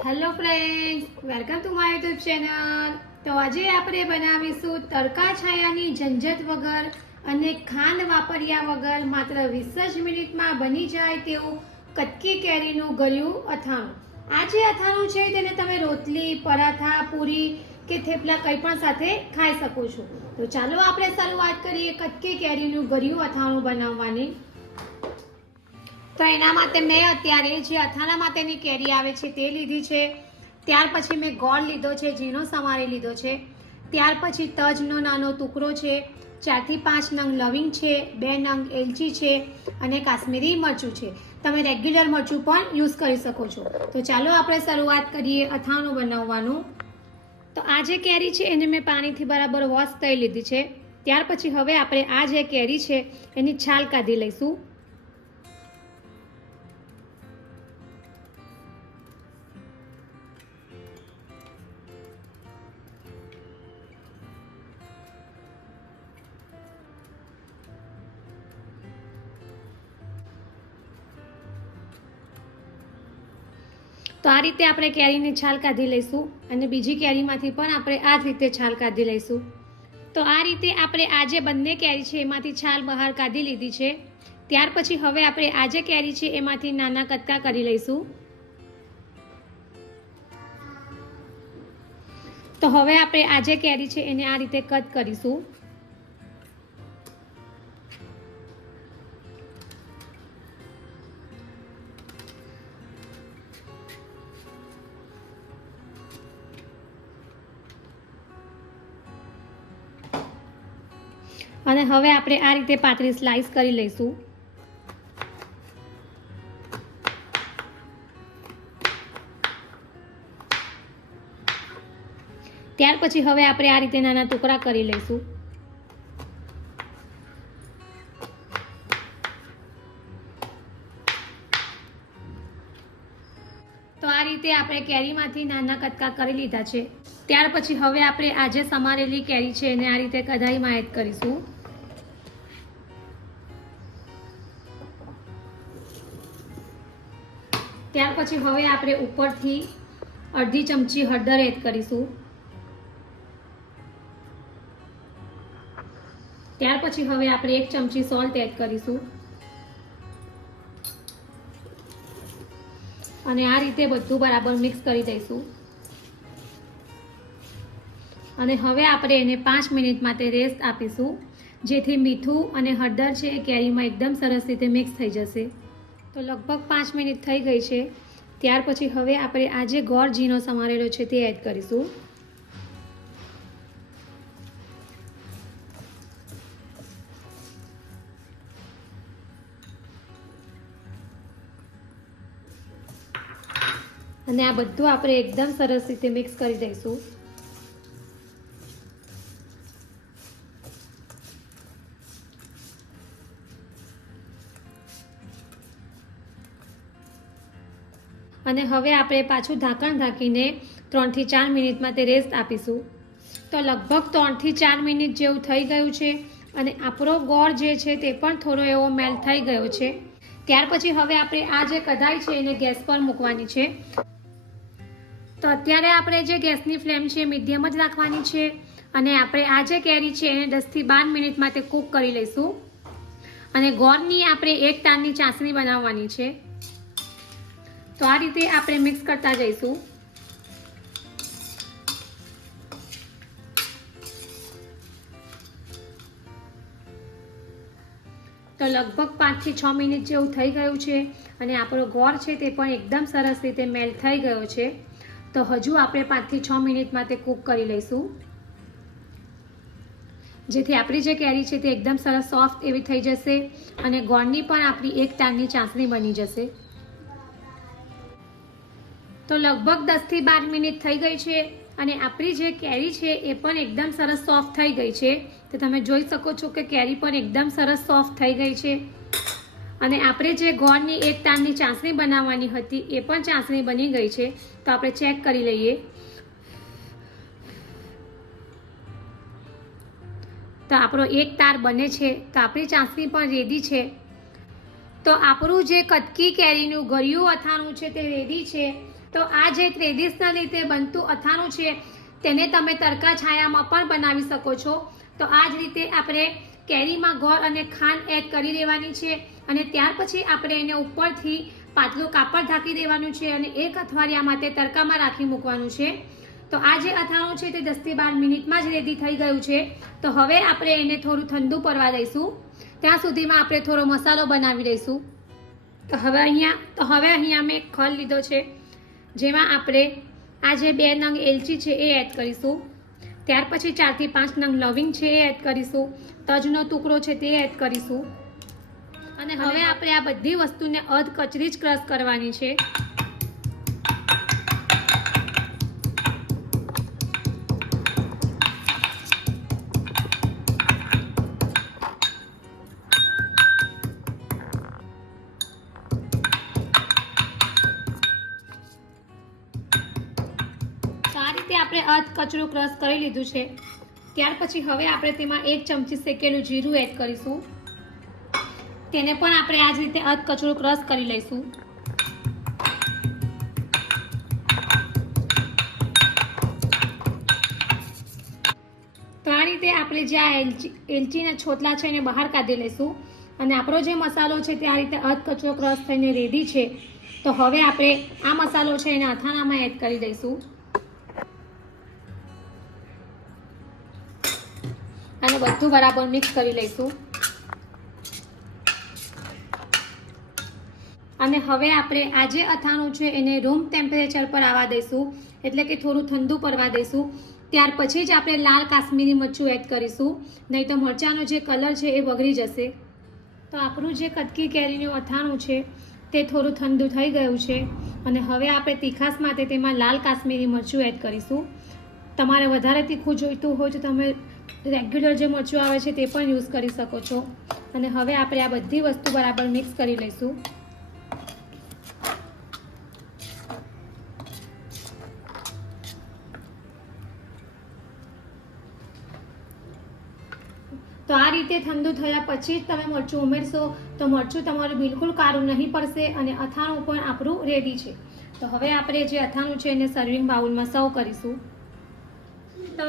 Hello friends welcome to my YouTube channel તો આજે આપણે બનાવીશું તડકા છાયાની ઝંઝટ વગર અને ખાંડ વાપર્યા વગર માત્ર વીસ જ મિનિટમાં બની જાય તેવું કટકી કેરીનું ગળ્યું અથાણું. આ જે અથાણું છે તેને તમે રોટલી, પરાઠા, પૂરી કે થેપલા કંઈ પણ સાથે ખાઈ શકો છો. તો ચાલો આપણે શરૂઆત કરીએ કટકી કેરીનું ગળ્યું અથાણું બનાવવાની. તો એના માટે મેં અત્યારે જે અથાણા માટેની કેરી આવે છે તે લીધી છે. ત્યાર પછી મેં ગોળ લીધો છે, ઝીણો સમારી લીધો છે. ત્યાર પછી તજનો નાનો ટુકડો છે, ચારથી પાંચ નંગ લવિંગ છે, બે નંગ એલચી છે અને કાશ્મીરી મરચું છે. તમે રેગ્યુલર મરચું પણ યુઝ કરી શકો છો. તો ચાલો આપણે શરૂઆત કરીએ અથાણું બનાવવાનું. તો આ જે કેરી છે એને મેં પાણીથી બરાબર વોશ કરી લીધી છે. ત્યાર પછી હવે આપણે આ જે કેરી છે એની છાલ કાઢી લઈશું. તો આ રીતે આપણે કેરીની છાલ કાઢી લઈશું અને બીજી કેરીમાંથી પણ આપણે આ જ રીતે છાલ કાઢી લઈશું. તો આ રીતે આપણે આજે બંને કેરી છે એમાંથી છાલ બહાર કાઢી લીધી છે. ત્યાર પછી હવે આપણે આ જે કેરી છે એમાંથી નાના કટકા કરી લઈશું. તો હવે આપણે આ જે કેરી છે એને આ રીતે કટ કરીશું. અને હવે આપણે આ રીતે પાતળી સ્લાઈસ કરી લઈશું. ત્યાર પછી હવે આપણે આ રીતે નાના ટુકડા કરી લઈશું. તો આ રીતે આપણે કેરીમાંથી નાના કટકા કરી લીધા છે. ત્યાર પછી હવે આપણે આજે સમારેલી કેરી છે એને આ રીતે કઢાઈમાં એડ કરીશું. ત્યાર પછી હવે આપણે ઉપરથી અડધી ચમચી હળદર એડ કરીશું. ત્યાર પછી હવે આપણે એક ચમચી સોલ્ટ એડ કરીશું. અને આ રીતે બધું બરાબર મિક્સ કરી દઈશું. અને હવે આપણે એને પાંચ મિનિટ માટે રેસ્ટ આપીશું, જેથી મીઠું અને હળદર છે એ કેરીમાં એકદમ સરસ રીતે મિક્સ થઈ જશે. તો લગભગ પાંચ મિનિટ થઈ ગઈ છે. ત્યાર પછી હવે આપણે આ જે ગોળ ઝીણો સમારેલો છે તે એડ કરીશું. અને આ બધું આપણે એકદમ સરસ રીતે મિક્સ કરી દઈશું. અને હવે આપણે પાછું ઢાંકણ ઢાંકીને ત્રણથી ચાર મિનિટમાં તે રેસ્ટ આપીશું. તો લગભગ ત્રણથી ચાર મિનિટ જેવું થઈ ગયું છે અને આપણો ગોળ જે છે તે પણ થોડો એવો મેલ્ટ થઈ ગયો છે. ત્યાર પછી હવે આપણે આ જે કઢાઈ છે એને ગેસ પર મૂકવાની છે. તો અત્યારે આપણે જે ગેસની ફ્લેમ છે મીડિયમ જ રાખવાની છે અને આપણે આ જે કેરી છે એને દસથી બાર મિનિટમાં તે કૂક કરી લઈશું. અને ગોળની આપણે એક તારની ચાસણી બનાવવાની છે. તો આ રીતે આપણે મિક્સ કરતા જઈશું. તો લગભગ પાંચથી છ મિનિટ જેવું થઈ ગયું છે અને આપણો ગોળ છે તે પણ એકદમ સરસ રીતે મેલ્ટ થઈ ગયો છે. તો હજુ આપણે પાંચથી છ મિનિટ માટે કૂક કરી લઈશું. જેથી આપણી જે કેરી છે તે એકદમ સરસ સોફ્ટ એવી થઈ જશે અને ગોળની પણ આપણી એક તારની ચાસણી બની જશે. તો લગભગ દસથી બાર મિનિટ થઈ ગઈ છે અને આપણી જે કેરી છે એ પણ એકદમ સરસ સોફ્ટ થઈ ગઈ છે. તો તમે જોઈ શકો છો કે કેરી પણ એકદમ સરસ સોફ્ટ થઈ ગઈ છે. અને આપણે જે ગોળની એક તારની ચાસણી બનાવવાની હતી એ પણ ચાસણી બની ગઈ છે. તો આપણે ચેક કરી લઈએ. તો આપણો એક તાર બને છે. તો આપણી ચાસણી પણ રેડી છે. તો આપણું જે કટકી કેરીનું ગળ્યું અથાણું છે તે રેડી છે. તો આ જે ટ્રેડિશનલ રીતે બનતું અથાણું છે, તેને તમે તડકા છાયામાં પણ બનાવી શકો છો. તો આ જ રીતે આપણે કેરીમાં ગોળ અને ખાંડ એડ કરી દેવાની છે અને ત્યાર પછી આપણે એને ઉપરથી પાતળું કાપડ ઢાંકી દેવાનું છે અને એક અઠવાડિયા માટે તડકામાં રાખી મૂકવાનું છે. તો આ જે અથાણું છે તે દસથી બાર મિનિટમાં જ રેડી થઈ ગયું છે. તો હવે આપણે એને થોડું ઠંડુ પડવા દઈશું. ત્યાં સુધીમાં આપણે થોડો મસાલો બનાવી દઈશું. તો હવે અહીંયા, તો હવે અહીંયા મેં ખલ લીધો છે. જેમાં આપણે આ જે બે નંગ એલચી છે એ એડ કરીશું. ત્યાર પછી ચારથી પાંચ નંગ લવિંગ છે એ એડ કરીશું. તજનો ટુકડો છે તે એડ કરીશું. અને હવે આપણે આ બધી વસ્તુને અધ કચરી જ ક્રશ કરવાની છે. કચરું ક્રશ કરી લીધું છે. ત્યાર પછી હવે આપણે તેમાં એક ચમચી શેકેલું જીરું એડ કરીશું. તેને પણ આપણે આ જ રીતે અધ કચરું ક્રશ કરી લઈશું. તો આ રીતે આપણે જે આ એલચી, એલચીના છોતલા છે એને બહાર કાઢી લઈશું. અને આપણો જે મસાલો છે તે આ રીતે અધ કચરો ક્રશ થઈને રેડી છે. તો હવે આપણે આ મસાલો છે એને અથાણામાં એડ કરી દઈશું. બધું બરાબર મિક્સ કરી લઈશું. અને હવે આપણે આ જે અથાણું છે એને રૂમ ટેમ્પરેચર પર આવવા દઈશું. એટલે કે થોડું ઠંડુ પડવા દઈશું. ત્યાર પછી જ આપણે લાલ કાશ્મીરી મરચું એડ કરીશું. નહીં તો મરચાંનો જે કલર છે એ બગડી જશે. તો આપણું જે કટકી કેરીનું અથાણું છે, તે થોડું ઠંડુ થઈ ગયું છે. અને હવે આપણે તીખાસ માટે તેમાં લાલ કાશ્મીરી મરચું એડ કરીશું. તમારે વધારે તીખું જોઈતું હોય તો તમે રેગ્યુલર જે મરચું આવે છે તે પણ યુઝ કરી શકો છો. અને હવે આપણે આ બધી વસ્તુ બરાબર મિક્સ કરી લઈશું. તો આ રીતે ઠંડુ થયા પછી જ તમે મરચું ઉમેરશો તો મરચું તમારું બિલકુલ કાળું નહીં પડશે અને અથાણું પણ આપણું રેડી છે. તો હવે આપણે જે અથાણું છે એને સર્વિંગ બાઉલમાં સર્વ કરીશું. તો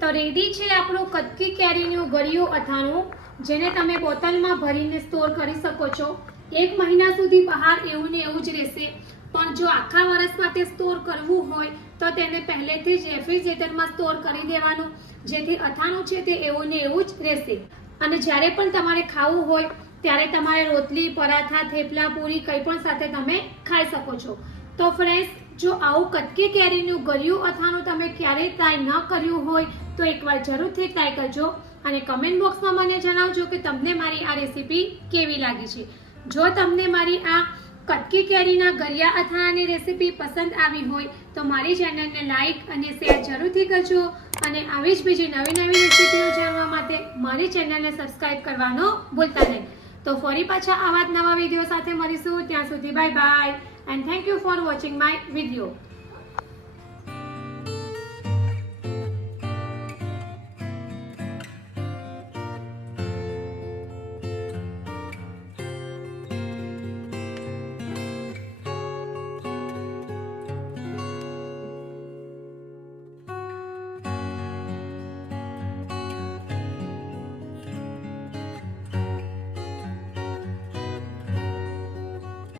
તો રેડી છે આપણું કટકી કેરીનું ગળ્યું અથાણું, જેને તમે બોટલમાં ભરીને સ્ટોર કરી શકો છો. એક મહિના સુધી બહાર એવું ને એવું જ રહેશે. પણ જો આખા વર્ષ માટે સ્ટોર કરવું હોય, તો તેને પહેલેથી જ રેફ્રિજરેટરમાં સ્ટોર કરી દેવાનું, જેથી અથાણું છે તે એવું ને એવું જ રહેશે. અને જ્યારે પણ તમારે ખાવું હોય, ત્યારે તમારે રોટલી, પરાઠા, થેપલા, પૂરી કંઈ પણ સાથે તમે ખાઈ શકો છો. તો ફ્રેન્ડ્સ જો આવું કટકી કેરીનું ગળ્યું અથાણું તમે ક્યારેય ટ્રાય ન કર્યું હોય તો એકવાર જરૂરથી ટ્રાય કરજો અને કમેન્ટ બોક્સમાં મને જણાવજો કે તમને મારી આ રેસીપી કેવી લાગી છે. જો તમને મારી આ કટકી કેરીના ગરિયા અથાણાની રેસીપી પસંદ આવી હોય તો મારી ચેનલને લાઇક અને શેર જરૂરથી કરજો અને આવી જ બીજી નવી નવી રેસીપીઓ જાણવા માટે મારી ચેનલને સબસ્ક્રાઇબ કરવાનો ભૂલતા નહીં. તો ફરી પાછા આવા જ નવા વીડિયો સાથે મળીશું. ત્યાં સુધી bye bye and thank you for watching my video